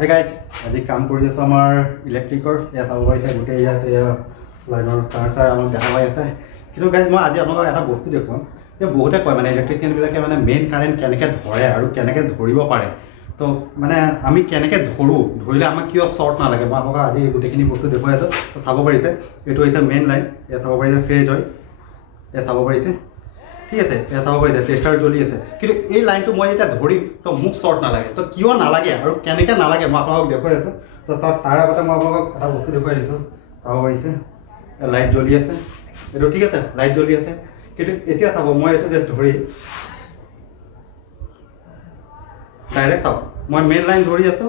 Hey guys, আজি কাম কৰি আছোঁ আমাৰ ইলেক্ট্ৰিকৰ। এয়া চাব পাৰিছে গোটেই ইয়াত এয়া লাইনৰ তাঁৰ আমাক দেখা পাই আছে। কিন্তু গাইজ মই আজি আপোনালোকক এটা বস্তু দেখুৱাম যে বহুতে কয় মানে ইলেক্ট্ৰিচিয়ানবিলাকে মানে মেইন কাৰেণ্ট কেনেকৈ ধৰে আৰু কেনেকৈ ধৰিব পাৰে। তো মানে আমি কেনেকৈ ধৰিলে আমাক কিয় শ্বৰ্ট নালাগে, মই আপোনালোকক আজি গোটেইখিনি বস্তু দেখুৱাই আছোঁ। তো চাব পাৰিছে এইটো হৈছে মেইন লাইন, এয়া চাব পাৰিছে ফেজ হয়, এয়া চাব পাৰিছে ঠিক আছে, এয়া চাব পাৰিছে টেষ্টাৰ জ্বলি আছে। কিন্তু এই লাইনটো মই যেতিয়া ধৰিম তো মোক শ্বৰ্ট নালাগে। তো কিয় নালাগে আৰু কেনেকৈ নালাগে মই আপোনালোকক দেখুৱাই আছোঁ। তো তাৰ আগতে মই আপোনালোকক এটা বস্তু দেখুৱাই দিছোঁ, চাব পাৰিছে লাইট জ্বলি আছে, এইটো ঠিক আছে লাইট জ্বলি আছে। কিন্তু এতিয়া চাব মই এইটো যে ধৰি ডাইৰেক্ট চাওক, মই মেইন লাইন ধৰি আছোঁ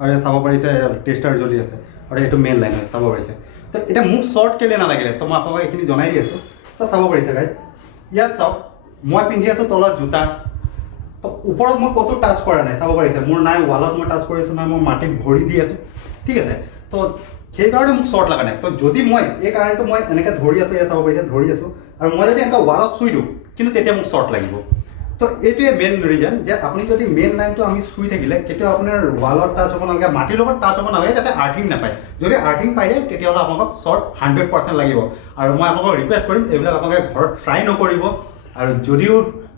আৰু চাব পাৰিছে টেষ্টাৰ জ্বলি আছে আৰু এইটো মেইন লাইন হয়, চাব পাৰিছে। তো এতিয়া মোক শ্বৰ্ট কেলৈ নালাগিলে তো মই আপোনালোকক এইখিনি জনাই দি আছোঁ। তো চাব পাৰিছে গাইজ, ইয়াত চাওক মই পিন্ধি আছোঁ তলত জোতা, তো ওপৰত মই ক'তো টাচ কৰা নাই, চাব পাৰিছে মোৰ নাই ৱালত মই টাচ কৰি আছোঁ, নাই মই মাটিত ভৰি দি আছোঁ ঠিক আছে। তো সেইকাৰণে মোক শ্বৰ্ট লগা নাই। তো যদি মই এই কাৰেণ্টটো মই এনেকৈ ধৰি আছোঁ, এয়া চাব পাৰিছে ধৰি আছোঁ আৰু মই যদি এনেকৈ ৱালত চুই দিওঁ কিন্তু তেতিয়া মোক শ্বৰ্ট লাগিব। তো এইটোৱে মেইন ৰিজন যে আপুনি যদি মেইন লাইনটো আমি চুই থাকিলে কেতিয়াও আপোনাৰ ৱালত টাচ হ'ব নালাগে, মাটিৰ লগত টাচ হ'ব নালাগে, যাতে আৰ্থিং নাপায়। যদি আৰ্থিং পাই যায় তেতিয়াহ'লে আপোনালোকক শ্বৰ্ট 100% লাগিব। আৰু মই আপোনালোকক ৰিকুৱেষ্ট কৰিম এইবিলাক আপোনালোকে ঘৰত ট্ৰাই নকৰিব, আৰু যদিও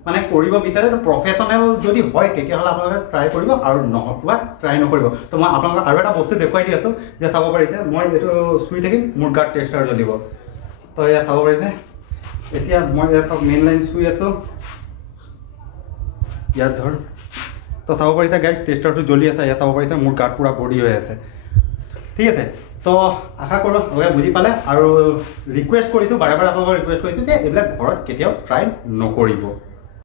মানে কৰিব বিচাৰে প্ৰফেশ্যনেল যদি হয় তেতিয়াহ'লে আপোনালোকে ট্ৰাই কৰিব, আৰু নহ'বা ট্ৰাই নকৰিব। তো মই আপোনালোকক আৰু এটা বস্তু দেখুৱাই দি আছোঁ যে চাব পাৰিছে মই এইটো চুই থাকিম মোৰ গাত টেষ্টাৰ জ্বলিব। তো এয়া চাব পাৰিছে এতিয়া মই এয়া চাওক মেইন লাইন চুই আছোঁ ইয়াত ধৰ, তো চাব পাৰিছে গাইজ টেষ্টাৰটো জ্বলি আছে, ইয়াত চাব পাৰিছে মোৰ গাত পূৰা বডি হৈ আছে ঠিক আছে। তো আশা কৰোঁ আপোনালোকে বুজি পালে, আৰু ৰিকুৱেষ্ট কৰিছোঁ বাৰে বাৰে আপোনালোকক ৰিকুৱেষ্ট কৰিছোঁ যে এইবিলাক ঘৰত কেতিয়াও ট্ৰাই নকৰিব।